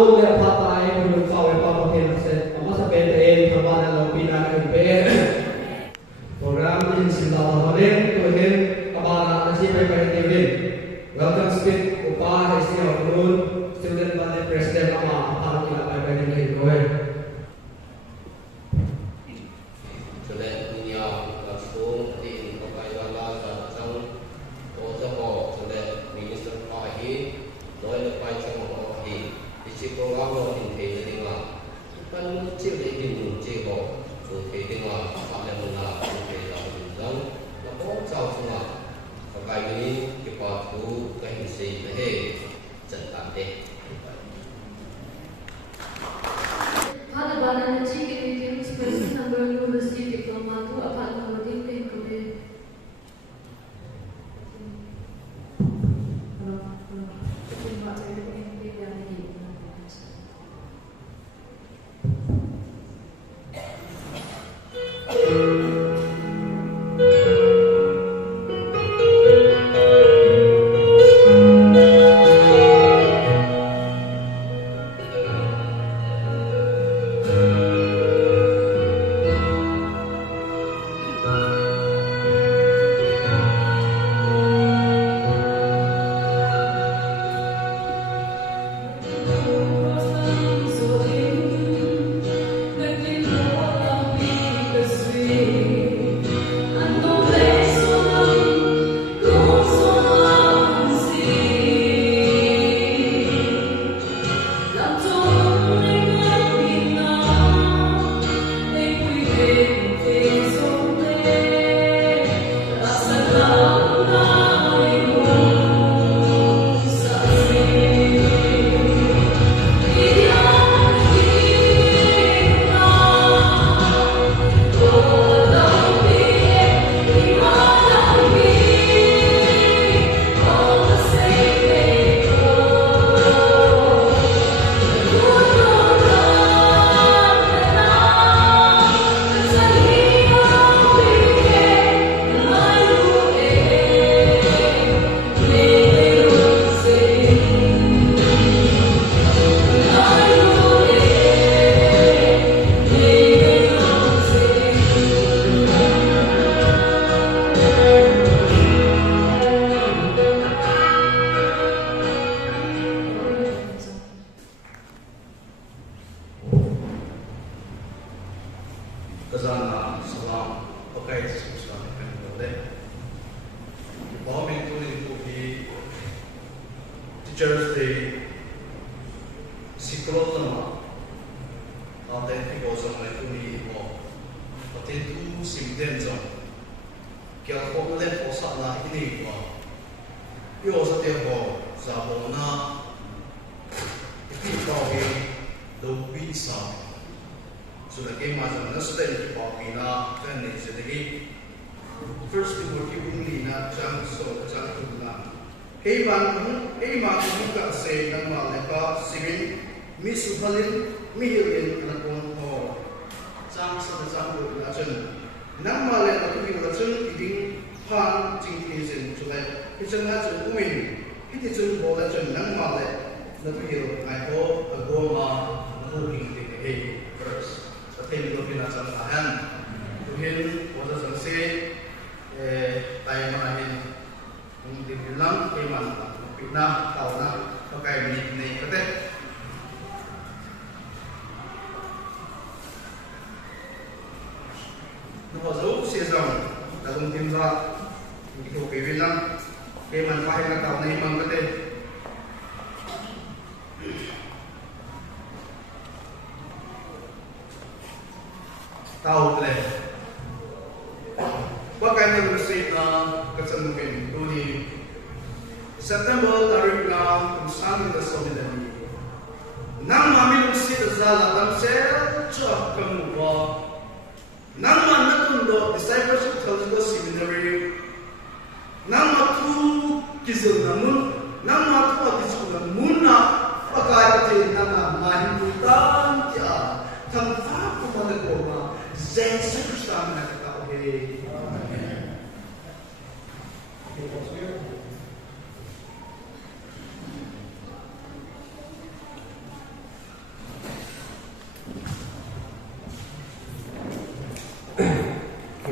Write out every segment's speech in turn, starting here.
Alu le pata e ko sa we pa pa hen se ama sa pe te e ba na lo pi na ka pe program in sinda holen to hen abara asi pe pe te bin welcome speak upa isi afternoon student body president ama pa ki la pe pe te ko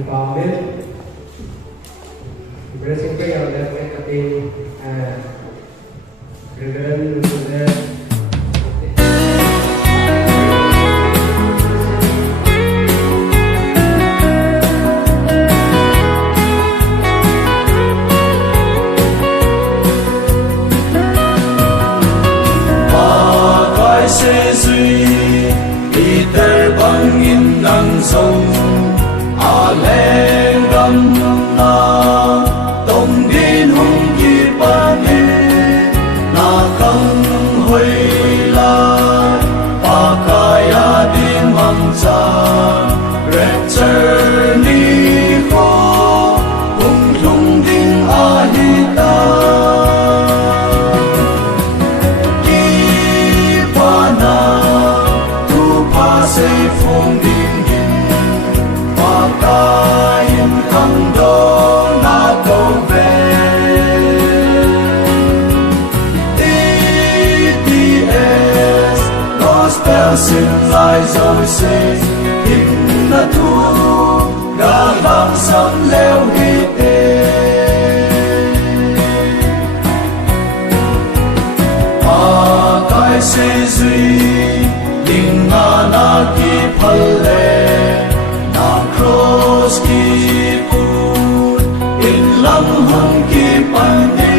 Amen. Blessing prayer that may ating Reverend Joseph. Sẽ duy Peter bằng in năng sông lên gầm na tông điên hung kỳ ban na không hồi lại ba kaya din mang cha rapture ni ko hung dung ding ahita phong điên hình và ca yên không đó na câu về ETS Gospel xin lại rồi xin hình na thu đã vang sấm leo hít mà cái sẽ duy Ding na ki phale na cross ki put in lam hum ki pani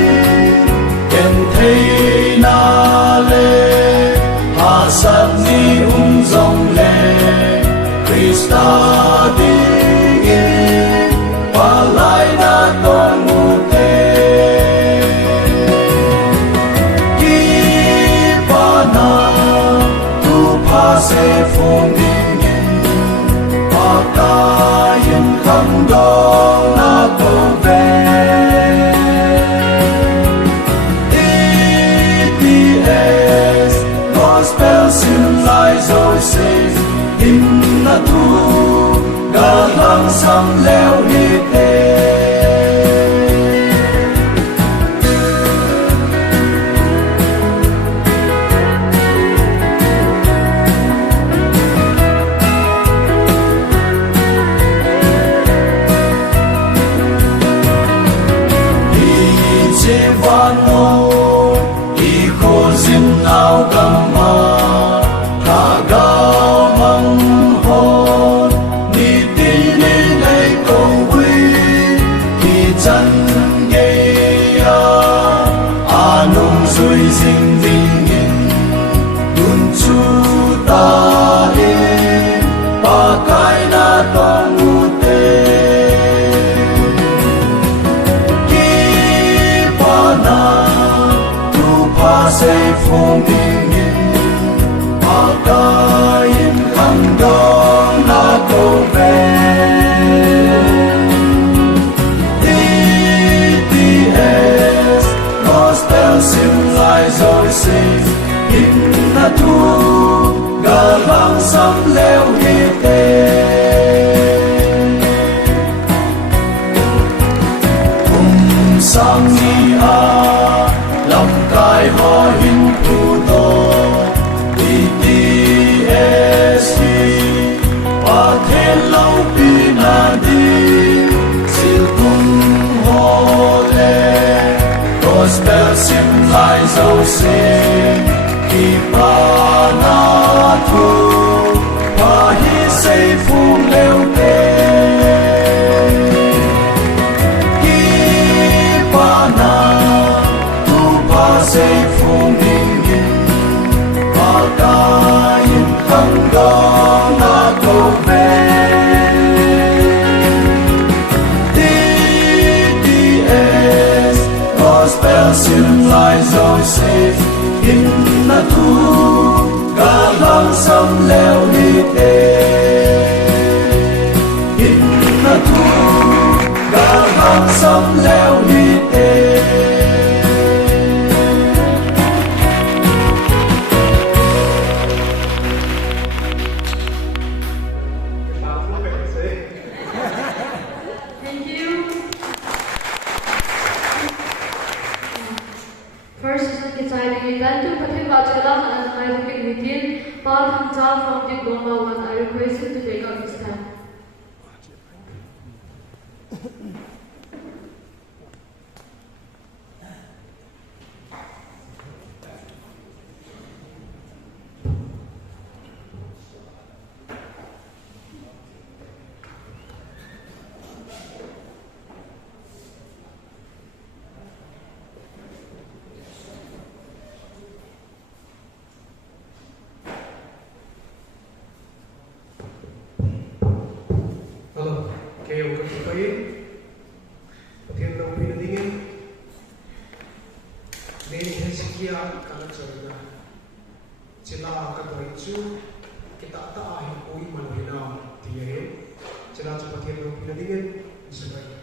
ken thei na le ha sat ni zong le Krista di pa lai na ton mu te ki pa na sẽ phong điên hình và ca yên không đó na câu về ETS Gospel xin lại rồi xin in na thu ga lang sam leo hít nào cầm mà thả gao mong hồn đi tin đến đây cầu quy thì chân gây nung rồi dinh dinh in đun chu ta đi ba cái na toàn ngu tê khi ba na tu pa sẽ phong điên hình ba cái in khăn đó na câu về ETS Gospel xin lại rồi xin in na thu ga lang sam leo hít sang ni lòng cài hoa hình phù đồ ETS và thế lâu pi na đi siêu tung hồ lệ Gospel xin lại dấu xin khi ba na thu và hi xây phù leo tê sẽ phong điên hình và ca yên không đó na câu về ETS Gospel xin lại rồi xin in na thu ga lang sam leo hít in na thu ga lang sam leo hít From the Goma one, I request you to take out this time. Cila kata itu kita tak himpui manuhina dia. Cila cepat hidup bila dingin sebagai.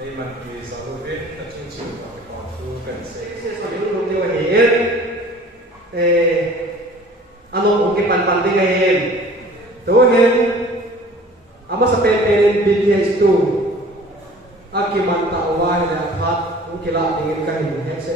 đây mặt thì giáo hội biết là chương trình của cái con thu cần sẽ 先生有用ではねokay pan-pan di ngayon. Tuhin, ama sa peperin BTS 2. Aki man tawa na hat, kung kila dingin kahin. Heksa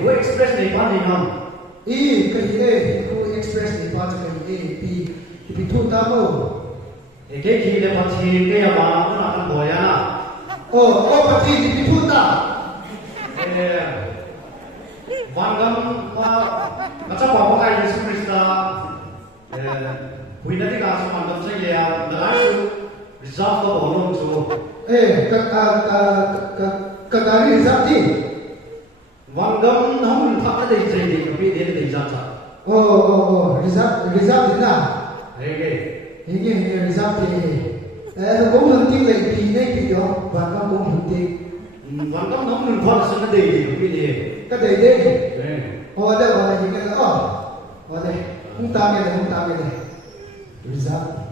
Gue express dari mana non? Ku express ni pa pi tu tamu. Kayak gini lepas sih kayak mana pun akan boya na. Pati di pi tu ta. Vanggam macam apa kayak Yesus Kristus. Punya ni kasih vanggam saya ya, lalu result tu orang tu. Kagari result ni. Vanggam namun tak ada jadi tapi dia ada ijazah. Result ni na. Ini result ni. Cũng lần tiên lệ thì đây thì đó và các cũng lần tiên. Vanggam namun kuat sangat dia tapi dia. Cái đây đây. Đây gọi là những cái đó. Đây, không ta nghe này. Result.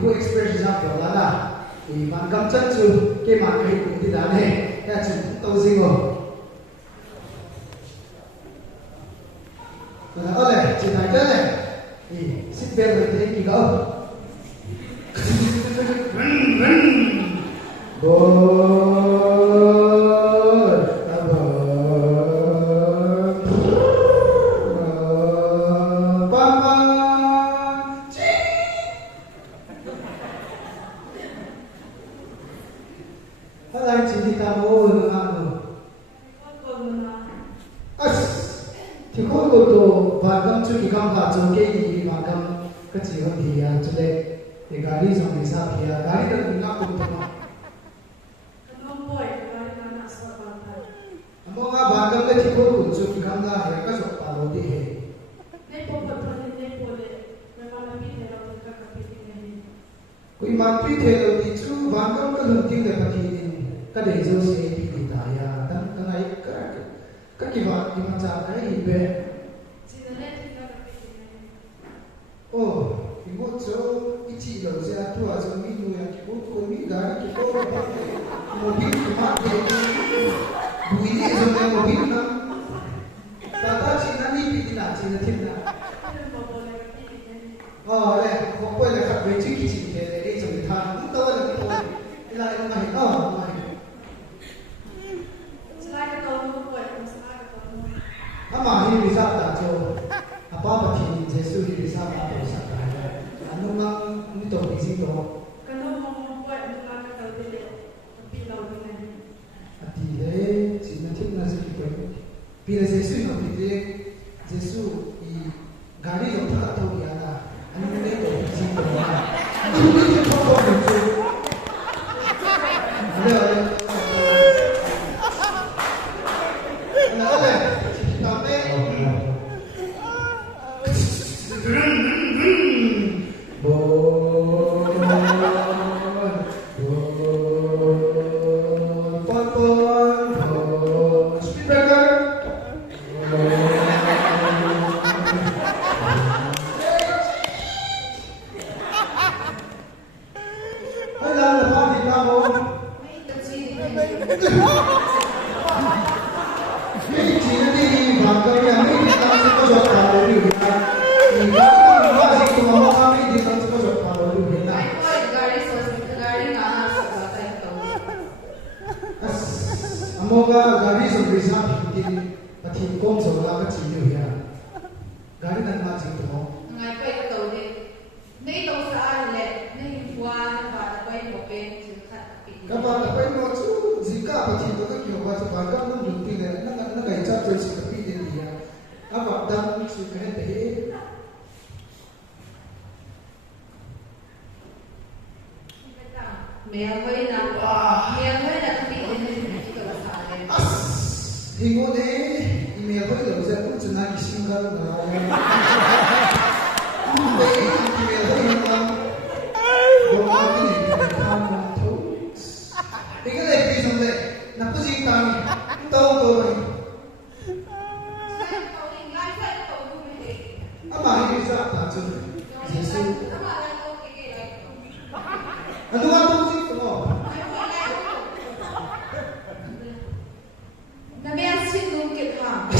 Ku express ra kiểu là thì bạn cầm chân chú cái mặt cái cũng thì đã này cái là chúng tôi gì rồi này chỉ này chân này thì xin bên rồi thế gì cơ thì có một tổ và cầm chú kỳ cầm cả chú cái gì mà cầm cái gì không thì chú đây thì gari xong thì sao thì gari nó cũng ngáp cùng thôi mà bạn cầm cái thì có một chú kỳ cầm ra thì cái số tạo đầu tiên quý mà quý thế đầu tiên chú bạn cầm cái lần tiên để phát hiện cái để cho sẽ bị đại à cái này các kỳ vọng thì mà trả cái gì về thì một số cái chị đầu ra thua rồi mi nuôi cái bố con mi gái cái bố một biết cái mắt để đuổi đi rồi này một biết nữa và ta chỉ là đi bị là chỉ là thiên là này không quay lại gặp với chữ kỳ chỉ để đi rồi thằng cũng tôi là cái tôi lại là mày ama hi result ta cho apa pa thi jesu hi result ta to sa ka anu mang ni to busy to kanu mo pa ni ka ka de pi law ni na ati le chi na thim na se ki to pi le jesu no pi de jesu i gari yo tha to ya na anu ne to busy to na anu ni to to to chính đó ngày quay cái tàu đi nấy tàu xa lệ nấy qua và quay một bên chữ khát các bạn đã quay một chút gì cả và chỉ có các kiểu và các bạn các bạn dùng tiền này nó gây ra cho sự bị điện thì các bạn đang sự cái thế mẹ quay là bị đến cái tàu xa lệ thì có thế email với đầu ra cũng chỉ là cái sinh cơ mà đây email với em đâu có cái này phải tham gia thôi thì cái này vì sao vậy là cái gì ta đâu rồi mà cái sao ta chứ Giêsu đúng không gì đúng không na mẹ xin luôn kiệt hàng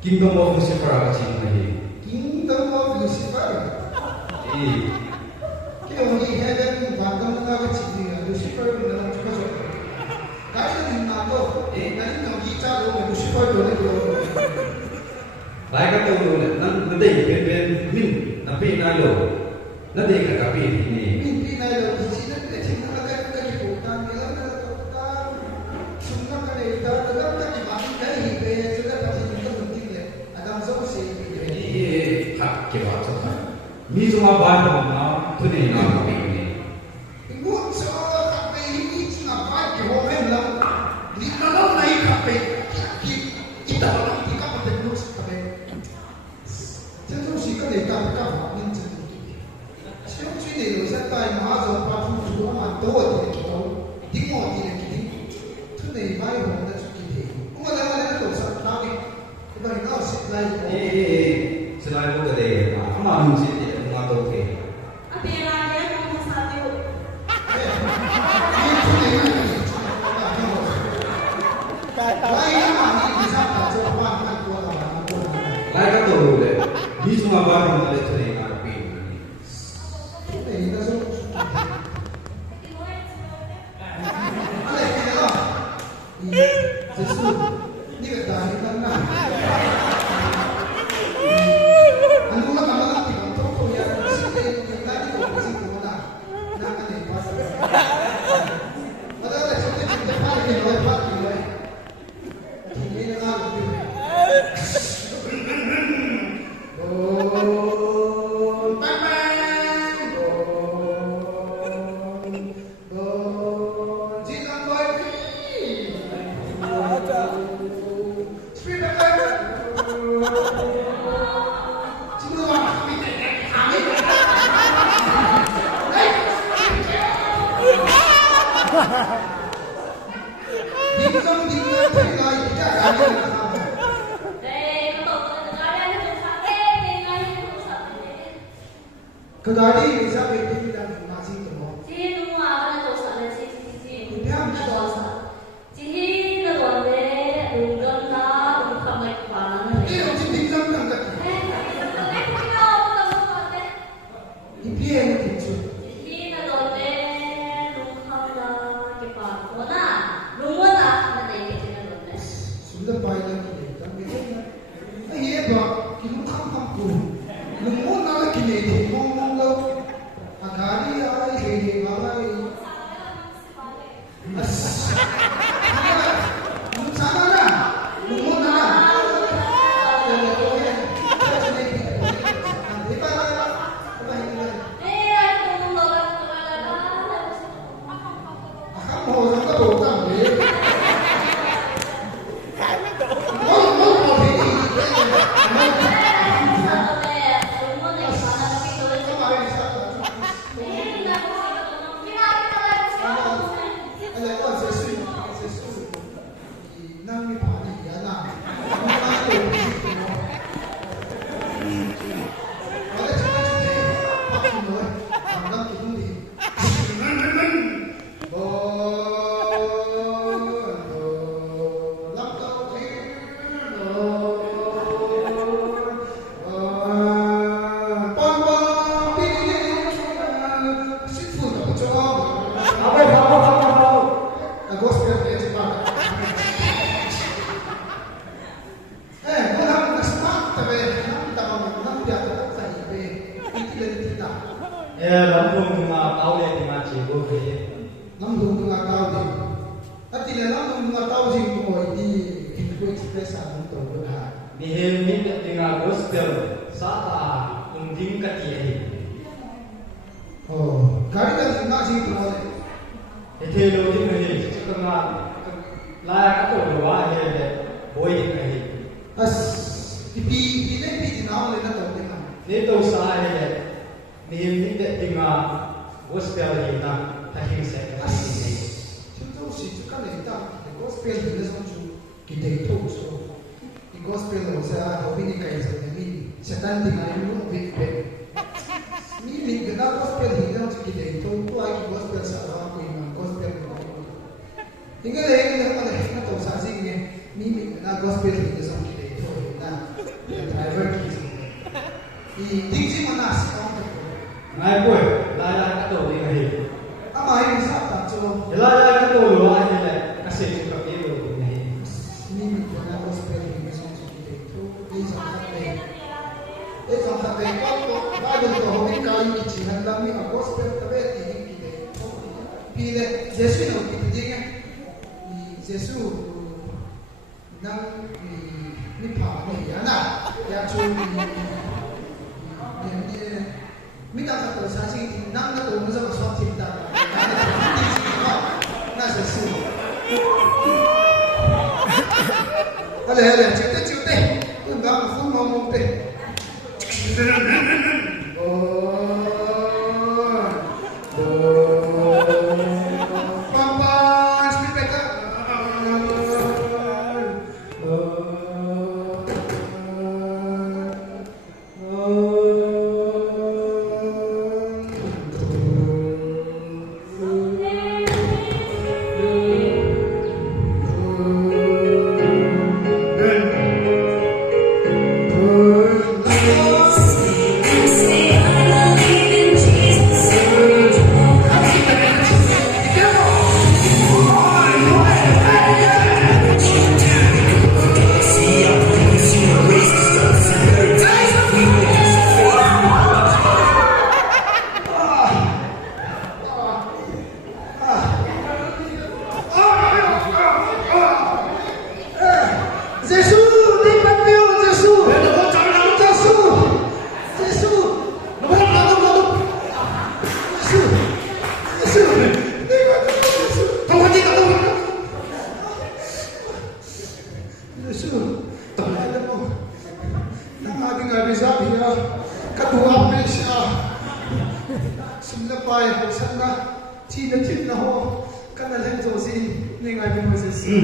Kingdom of Lucifer apa sih ini? Kingdom of Lucifer. Kaya mo ni heaven bagam na kachini Lucifer na chuka so. Kaya din na to. Nani nang kita lo Lucifer to ne ko. Lai ka to lo na dei ben min na pe na lo. Na dei ka pe ini. Min na lo si na ne ching na ka ka ki putan ni la na to ta. Sumna ka ne ta ta ka ki ba ni kai hi pe so ka ta ni ka mun ti ne. Adam so se ni. Hak ke ba so ka. Mi zo ma ba na tu ne na ka pe ni. Ingo so ka pe hi chi na ba ki ho men la. Ni na lo na hi ka pe. Ki ita lo ki ka pe no ka pe. 这种是个你干嘛？认真一点。像去年有些带马走把付出蛮多的，都你 selain itu deh, aku mau sih tidak mau tahu ke. Apa yang lain ngomong satu? Lain kan tuh deh, di semua barang ada cerita api. Kedari bisa bikin dan masih temu. Ini uji tinggal tangkat. Ini yang dicu. Sudah baik lagi deh. Tapi iya bah, kita kampung. Lumon na lagi ngomong lo. Agari ay hehe malay. Sana na. Lumon na.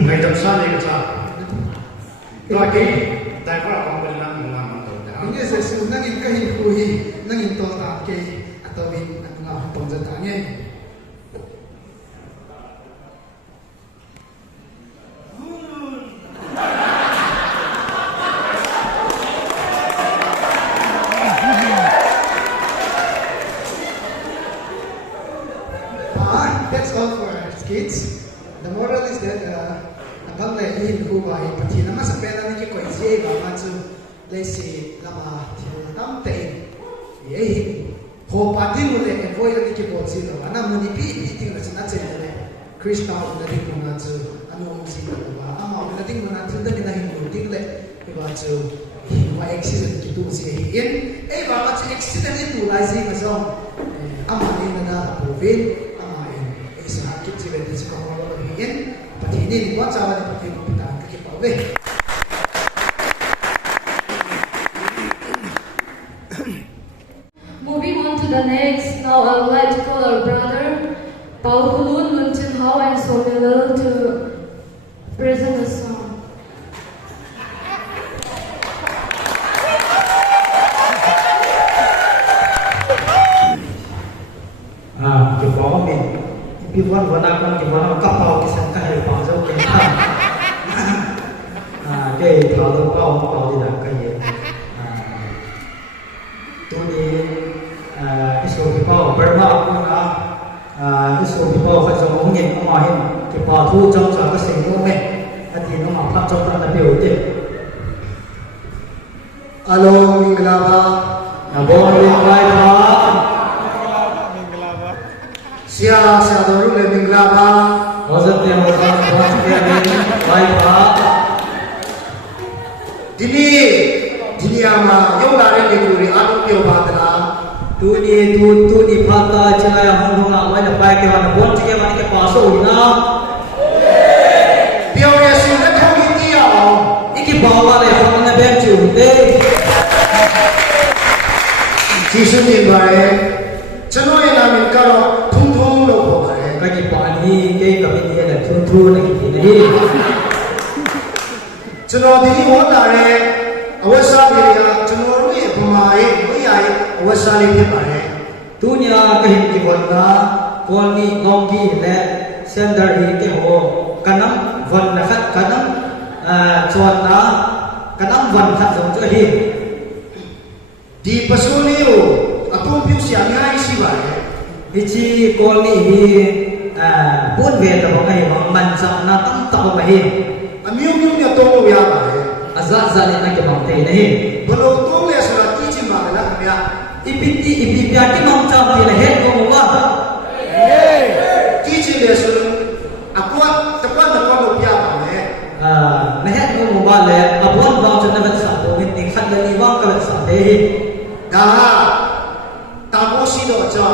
Ngày tập sa này cái rồi cái tại có là con bên năng của làm tổ đó. Ini sesuatu nangin kahi kuhi nangin to ta ke atau bin nang tong jatanya. That's all for kids. The moral is that abang le hin ku ba hi pati na sa pera ni ke ko isi ba ma chu le si lama thi tam te ye hi ho pa din le e voi ni ke po si lo ana mu ni pi ting na na che le krishna na ding na chu anu si ba ama na ding na chu da ni na hin ku ding le ke ba chu wa accident ki tu si hi in e ba ma chu accident ni tu lai si ma so ama ni na provin isa hakit si Venus ko mo lo hin patinin wa sa wala patin pita ke pawe. Moving on to the next, now I would like to call our brother Paul Hulun, Mun Chin Hao, and Sonia to present a song. Cái phó mình bí văn của nam con cái phó nó cấp vào cái sản cái phó dấu cái cái thảo luận bao thì là cái gì tôi đi cái số cái phó bơm vào cũng là cái số cái phó phải dùng ống nhìn ở ngoài cái phó thu trong cho cái sinh của mình thì nó học pháp trong là biểu tình Alo Minglava bố đi vai phó Sia doru le Minglava Positive vai phó Dini ama yung lari ni Guri anu pio badra tu ni phata chaya hong hong awai na pai ke wana bon chike mani ke paso ina pio ye su na thong ti ya iki bawa le hong na ben chu te Jisu ni bare chano ye na min ka ro thung lo ko bare ka ki pani ke ka bi ne thu na ki nahi chano dini ho la re awasa ni ya chano ro ye bama ye mo ya ye awasa ni phit bare dunia ka hin ki bon na kon ni ngong ki le sender hi ke ho kanam von na khat kanam chon na kanam von khat jong cho hi di pasuni o atom piu sia ngai si bare ichi kon ni hi pun ve ta bang ai bang man sam na tam ta ba hi amiu ni to lo ya bare azat zali na ke bang te nahi bolo to le sura ti chi ma la kya ipiti ipipya ki mam cha ti la he ko wa ti chi le su akwa ta kwa na ko lo pya ba le na he ko ba le abon ba cha na ban sa to min ni khat le ni wa ka ban sa te da ta bo si do cha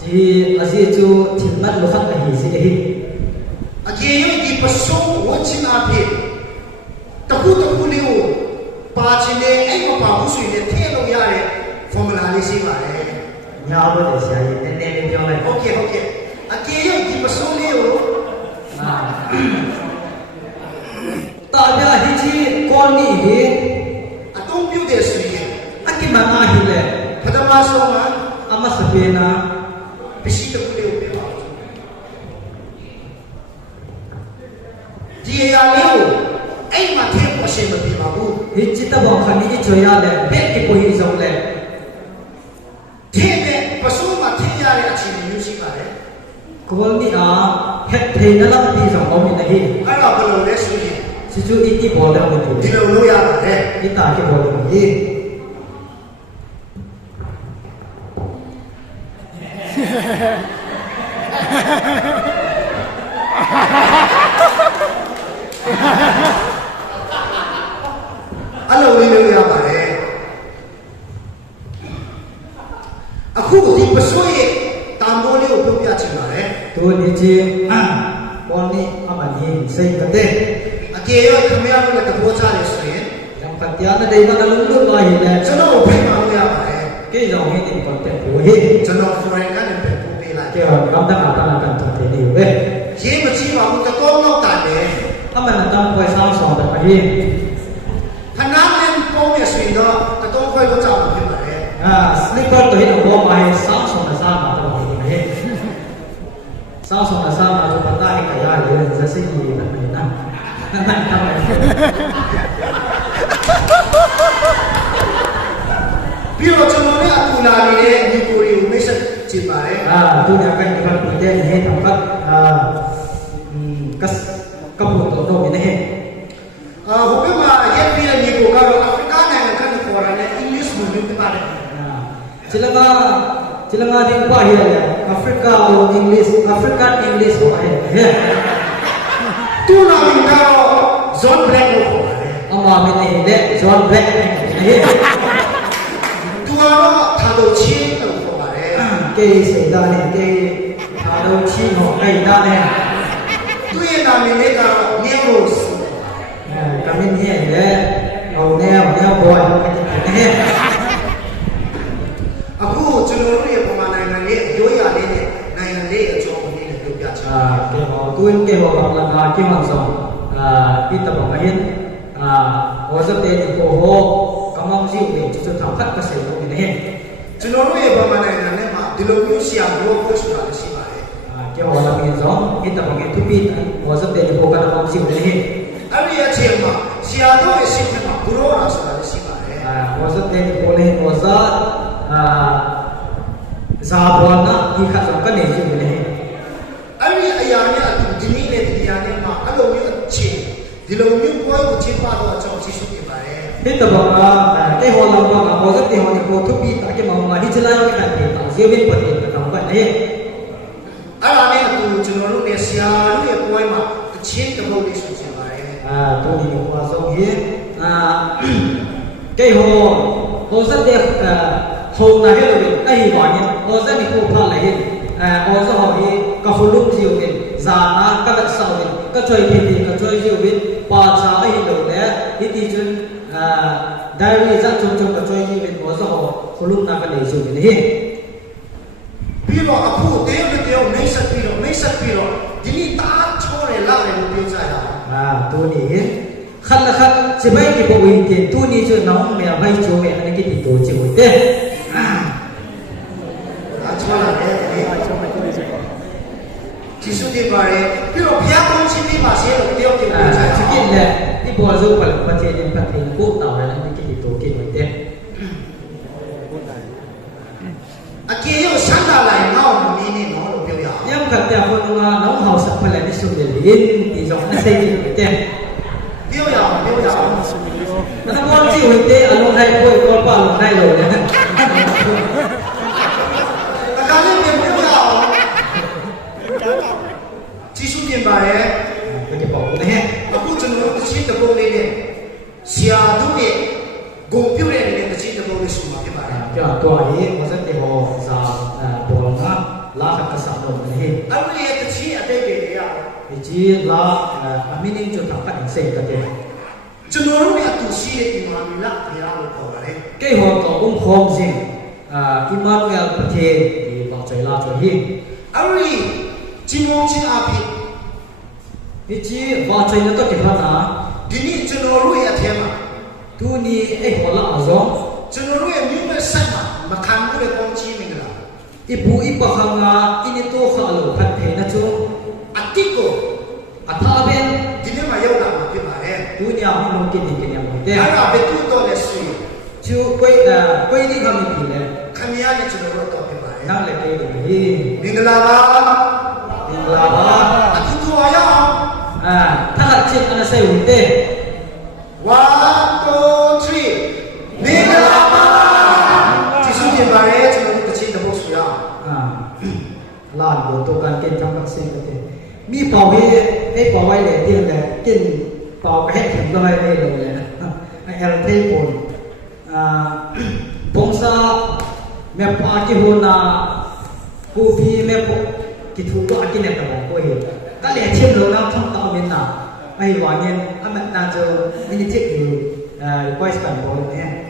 ji azi chu thin mat lo khat hi si hi ake yo di paso wo chi na phe ta ku ni o pa chi le ai ma pa bu sui le the lo ya le formula ni si ba le nya ba de sia yi ne ne pyo le okay ake yo di paso le o ta bya hi chi kon ni hi atom piu de sui ye aki ma ma hi le pada ma so ma ama sa pe na pisi ta ku le o pe ba dia leu ai ma the ko se ma bi ma bu hi chita bong khani i choya le bet ki po hi zong le the ne pasu ma the ya le achi ni yu si ba le kol ni a het thei na lam pi zong om ni na hi ai la ko lo le su ni si chu i ti bo da mo di ti lo lo ya ba le i ta ki bo da hi alo ni lo ya ba le aku di pasu ye ta mo le o pu pya chi ba le tu ni chi kon ni ama ni sei ka te ake yo khamya mo le ka bo cha le so yin yang patya na dei na lung lu la hi le chano o phai ma lo ya ba le ke zong hi ti kon te pu hi chano foreign ka ne pe pu pe la ke on kam da na ta na kan ta te ni we ye ma chi ma bu ka to no ta le ama na tam poi sang song da hi thana nen po me sui do ka to khoi lo cha ma ba le slipper to hi no bo ma hi sang song na sa na ta hi ni he sang song na sa na jo pata hi ka ya le za si hi na ni na na ta ma pi lo chano ne atu la ni le ni ko ri me sa chi ba le tu nya kan ni kan pi de ni he tam kat kas kamu to no ni he ho pe ma ye pi le ni ko ka ro afrika na ka ni ko ra le english mo ni ba le Cilanga din pa hi le Africa o English African English ho he tu na min ka ro zone black lo ko le ama mi ni le John Black ni tu a ro tha do chi lo ko ba le ke se da ne ke tha do chi no ai da ne tu ye na mi le ka ne ro ka min ni le au ne boy ni he aku chano ro ye pa ma na ne yo ya le ne na ya le a jo ni le tu pya cha ke ho tuin ke ho bang la ga ki man song ita bang hin ho za te ni ko ho kamang ji ni chu tham khat ka se lo ni he chano ro ye pa ma na ne ma di lo yu sia ro ko su ba le si ba le ke ho la mi zong ita bang thu pi ho za te ni ko ka kamang ji ni he ari ya che ma sia do e si ma guru ra su ba le si ba le ho za te ni ko le ho za za bo na ki kha song ka ne ji ni he ari aya ne atu di ni le di ya ne ma alo mi che di lo mi ko ko che pa do cha chi su ke ba le ita bang ke ho la bang ho za te ho ni ko thu pi ta ke ma ma hi chila yo ka te ta je bin pa te ka kam ba ne ara ne atu chano ro ne sia ro ye ko ma che de bo ni su che ba le tu ni ko so hi ke ho za te ho na he lo ai wa ni ho za ni ko pha la hi ho za ho hi ka ho lu ji ni za na ka da sa ni ka choi thi ka choi ji wi pa cha ai lo le hi ti chun diary za chung chung ka choi ji wi ho za ho lu na ka le ji ni hi pi lo aku te me sa pi lo di ni ta cho le la le lo pi cha ya tu ni khăn là khăn chỉ mấy cái bộ hình thì tu ni chưa nóng mẹ vay chú mẹ anh cái thì tổ chỉ một tên cho la le chi su ti ba le pi lo pya ko chi ni ba se lo te o ke ko cha chỉ ya kiện là đi bỏ dâu vào phần tiền đến phần tiền cũ tàu là anh cái thì tổ kiện một tên ake yo san da lai ngao mi ni no lo pi ya nhưng phần tiềnคนมาน้องเฮาสักphần là đi xuống để liên thì giống nó xây dựng một tên pi ya nó con chịu hình thế ở lúc này coi con vào lúc này rồi đấy ta ka le pi ya chi su ti ba le cái bảo này hết aku chano ro chi ta ko le ne sia du ne go pi le ne chi ta ko le su ma ke ba le cho tôi ấy có rất nhiều giờ đồ nó lá các sản phẩm này ari ye ta chi a te be le ya thì chỉ là mini cho thằng các anh xem cái gì chano ro ne atu si le ti ma mi la ya lo ko ba le cái họ có khom gì Emmanuel Pate thì vào trời la trời hi ari chi mo chi a pi thì chỉ vào trời nó có cái phần nào di ni chano ro ya the ma tu ni ấy họ là ở đó chano ro ya mi me sa ma khan ko le kon chi mi la ibu ipa hanga ini to khalo khat the na chu atiko atha ben di ne ma dunia mungkin yang mungkin. Ada betul tu lesui. Cu koi ni kami pilih. Kami ada cuma tu apa? Nang lagi ini. Minglaba. Aku tu ayah. Tak cik anak saya unte. 1, 2, 3. Minglaba. Jisu je bare cuma kecil dah bos ya. Lan betul kan kin jam kasih tu. Mi pau he pau ai le dia le kin pau he thum doi le le. El telepon. Bongsa me pa ki hona ku phi me po ki thu ko akin ne ta ko he. Ka le chim lo na thong ta min na. Ai wa ngen amat na jo ni tik you request kan bo ne.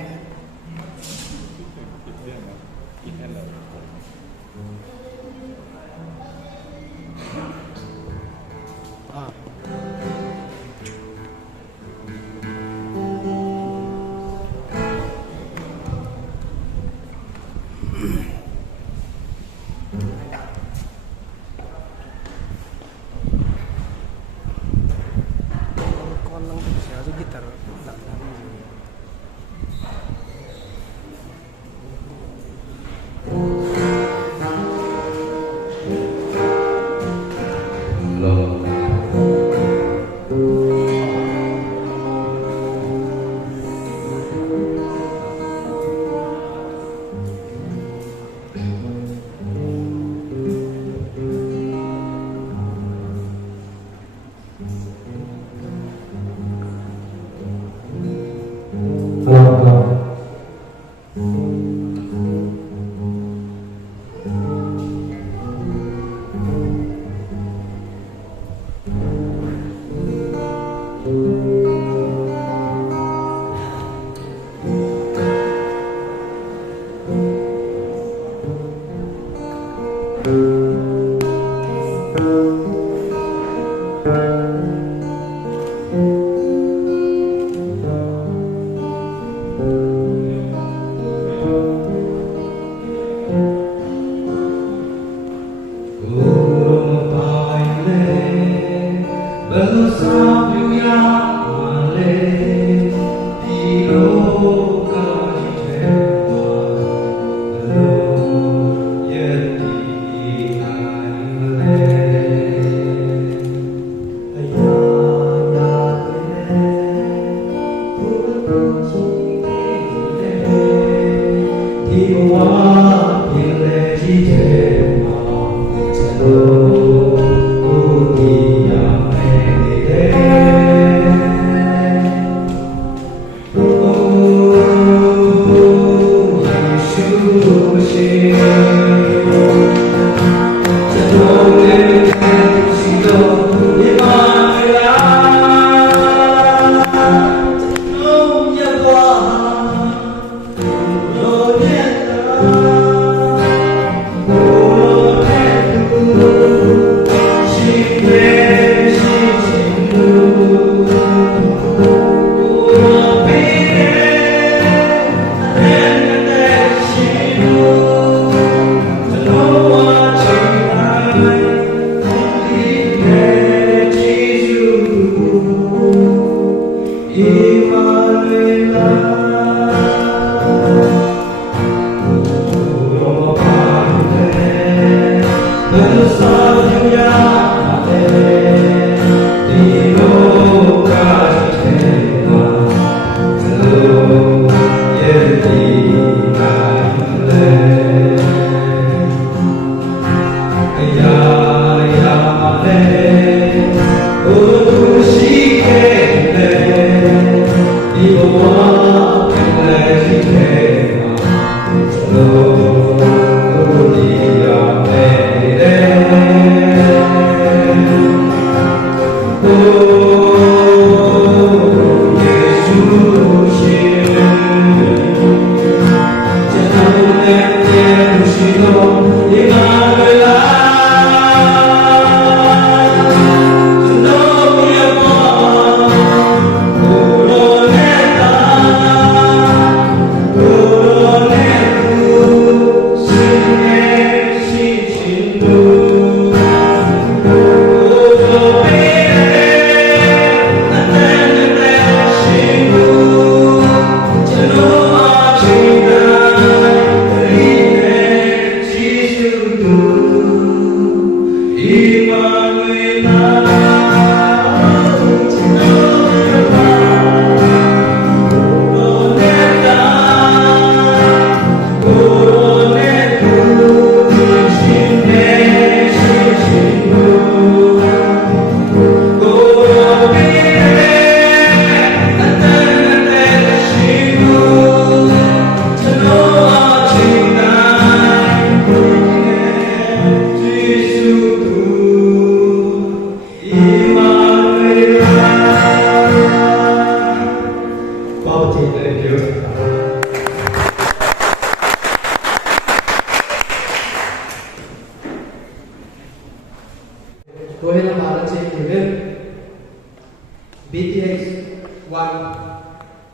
วัน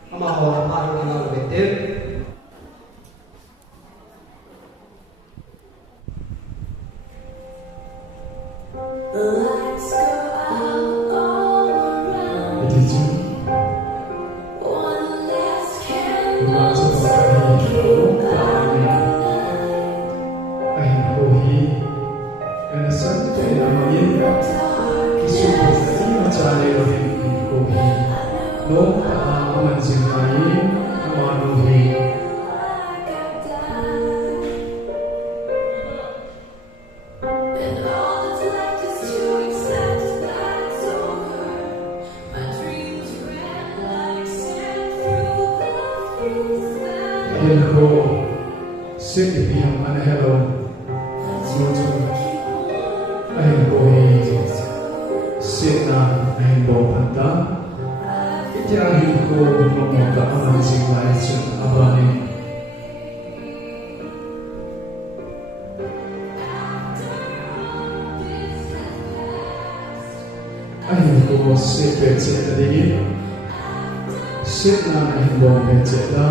อามาหอพาเราเราเด็ดSit if you have hello. I go sit na I go panta. Itiahin ko mga kaamazing lights at abani. Ahin ko sit petset na digit. Sit na I go petset na.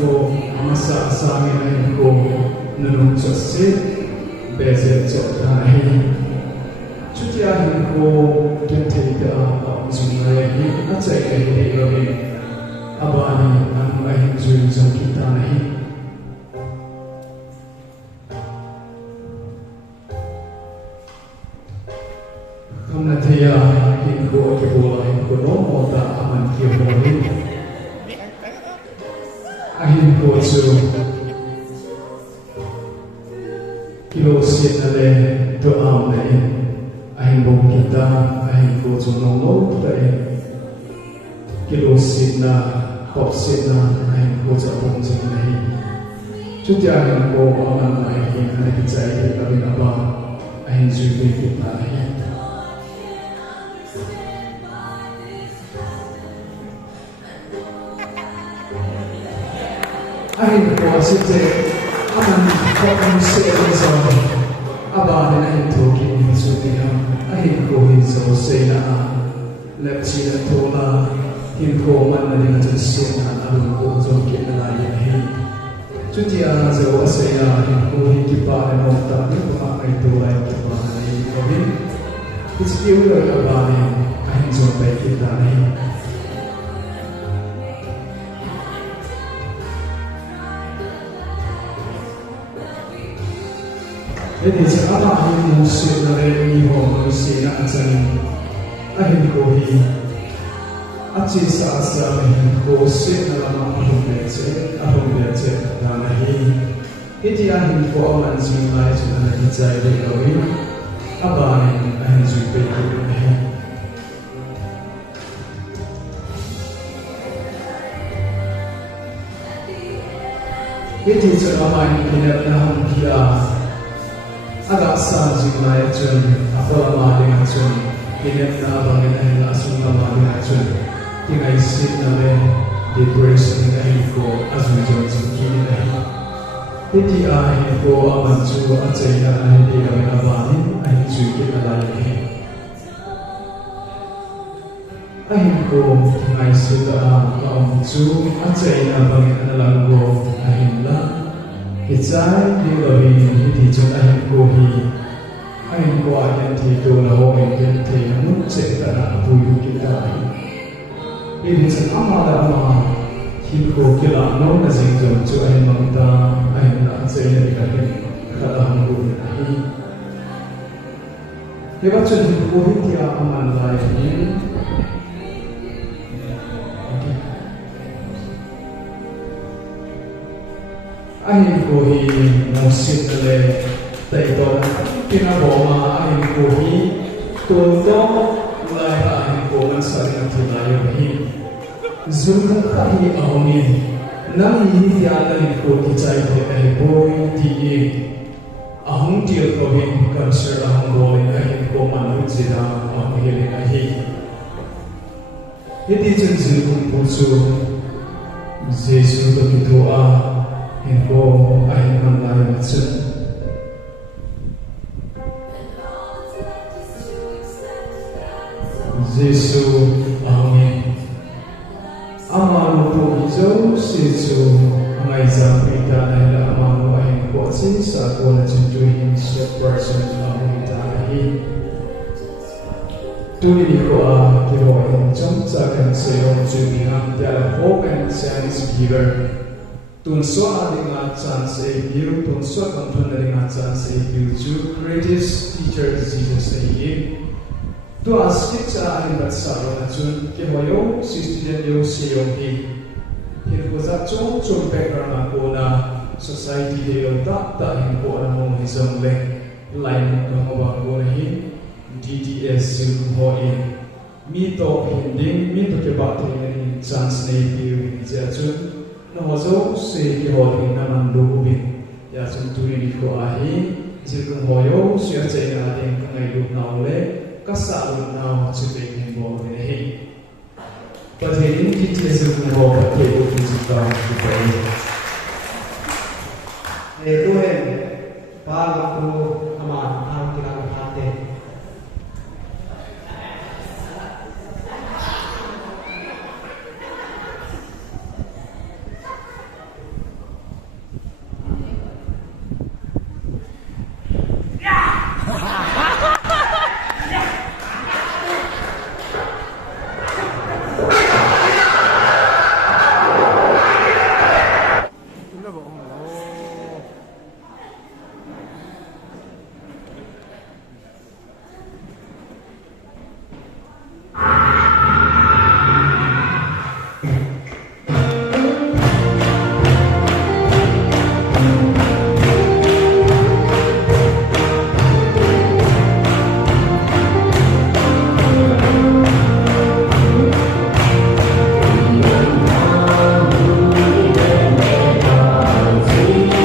Ko masa sa amin ay ko nanong sa sit bezet sa tahi chutiahin ko kente da ang sunay at sa hindi gawin abani ang ay juin sa kita nahi kamnataya hin ko kibulahin ko no o ta aman kibulahin ahin ko so kilo sit na le to am na in ahin bong kita ahin ko so nong ta in kilo sit na hop sit na ahin ko sa bong sa nahi chutiahin ko aman ahin na kitsay kabin aba ahin suwi kita ahin ahin ko asite aman ko ang sa aba na ahin to kin sutihan ahin ko hin sa sela lepsi na tola hin ko man na din sa sena alun ko so kin na ahin chutia sa wasaya hin ko hin kipa na mota ni pa ay to ay kipa na hin ko hin iskiu na aba ni ahin so pa kita ahin Jadi sekarang ini musuh dari Ibu Manusia akan ahin kohi aci saasa ahin kohi dalam ahum bece dan ahin iti ahin ko aman simai sudah hijai dari abahin ahin zupe ahin iti sekarang ini dalam dia agak sah jumlah jen, apa maling jen, ini apa yang langsung maling jen, tinggal isi nama depresi ini ko asal jen kini ini, jadi ahin ko aman ju acaya ahin dia kena bani, ahin ju kita lagi, ahin ko tinggal isi aman ju acaya bani adalah ko ahin lah. Kitsai di lawi di jon ahin kohi ahin ko ahin ti do la ho ahin ti mun se ta na apuyu kita ini sen amala ama hin ko kila no na sing jon chu ahin mamta ahin na se ya ka hin kala hang ko ahin ye ba chen hin ko hin ti aman lai hin ahin kohi musit le taito kinaboma ahin kohi tonto lai ahin ko man sarina tulayo hi zulka kahi ahonin nang hi ya ahin ko kicai te ahin boy ti ahung tiel ko hin kanser ahung boy ahin ko man zira ahung hilin ahi hiti chen zulkun pusu Jesu to kitoa Info ahin man layo matsun person Amitahi. Tuniko Kiro in Chomsa can say on to become their hope and sense giver. Tunso adinga chance a view, Tunso controlling a chance a view to greatest teacher Jesus a to ask it in that Sarah Chun Kihoyo, Sister Yo Seyoki. It was a chong background Akona society de Lota in Kona his own leg, line of Angona DDS Sim Hoin. Me talk hinding, me talk about him chance a view in Jachun. Nozo say Kihoin Naman Lubin. Yachun Turiniko Ahi, Zilkun Hoyo, Siacha Ading Kangai Naule. Kasal now to be involved in him. But he didn't is involved at table to sit down to pray. Tuhan, Pak Aman, Alam Tilang Hati. See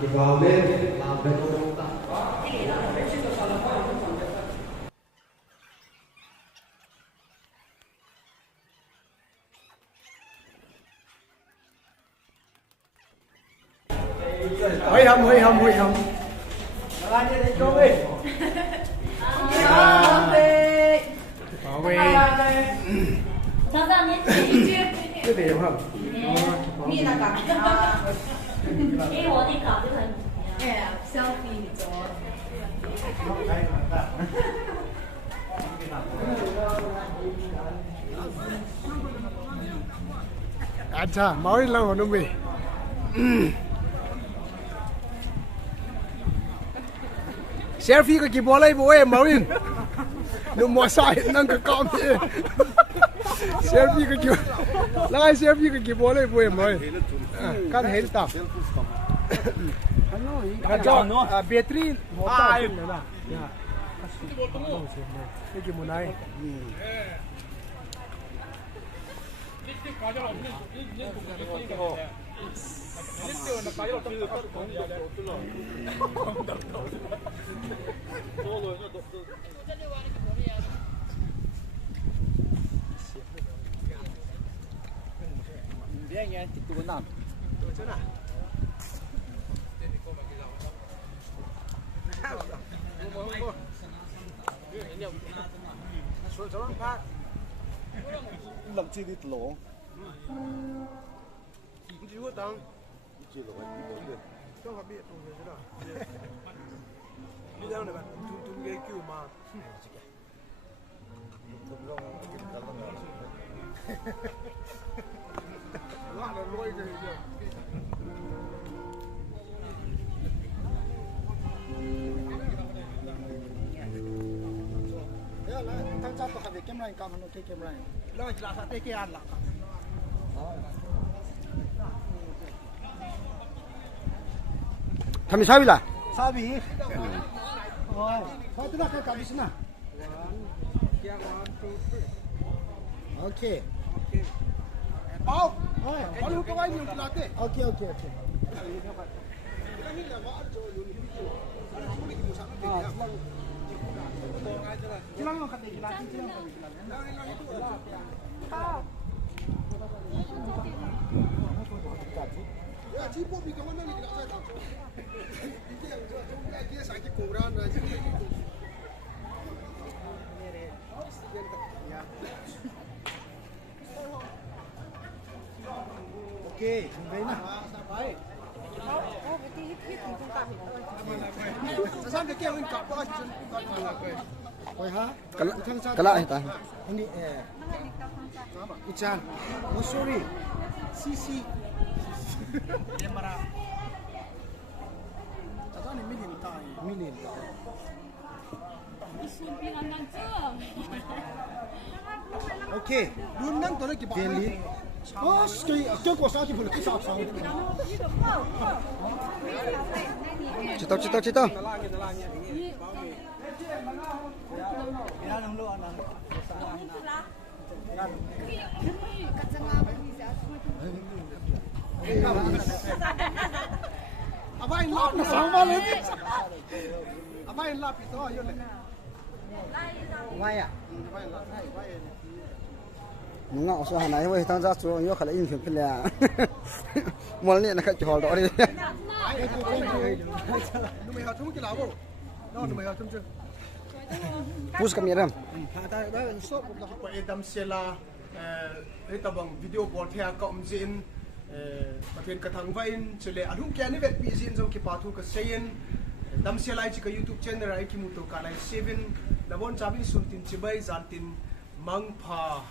Kỳ vào lên làm về công tác. Hãy hâm.这得哈，你那个，我哋搞啲係selfie 咗。 अच्छा Maori lang onu me selfie ka ki bolai boy maurin no mo sai nang ka kam selfie ka ki lai selfie ka ki bolai boy mai kan hel ta ka jo battery ai na ya ki munai Làm chi đi lỗ. Chỉ có tăng. Chỉ lỗ anh đi lỗ. Trong hợp biệt không thế nào. Đi ra này bạn, tụi cái kiểu mà. Loạn là lôi cái gì. Thằng cha tao về camera cam nó cái camera. Lo chỉ là sao cái ăn là. Thằng sao là? Sabi. Rồi, sao tức là cái cảm gì nào? Okay. Bao. Rồi, bao nhiêu cái nhiều là thế. Okay. Kilang ang kati kilang ya chỉ bộ bị cái vấn đề này đã sai thẳng cái kia sai cái cổ ra này ok đấy nè sao cái kia mình cặp qua ôi ha Cái lại ta. ini Ichan oh sorry CC camera tata ni million ok luôn nang tới cái bảo lý cái của sao thì phải cái sao Chị tao. Abang lap na sama lên. Abang lap itu ayo le. Mai à? Nó ngạo sao này vậy thằng ra chỗ nhớ khá là in phim phim lẹ. Muốn liền là khách chọn đó đi. Nó mày học chúng cái nào không? Nó mày học chúng chưa? Push kami ram. Ta so ko ko edam sela tabang video ball thea ka umjin pathen ka thang vain chule alhum kya ni vet pi jin jong ki pathu ka seyen dam sela chi ka YouTube channel ai ki mu to ka lai 7 labon chabin suntin chibai zantin mangpha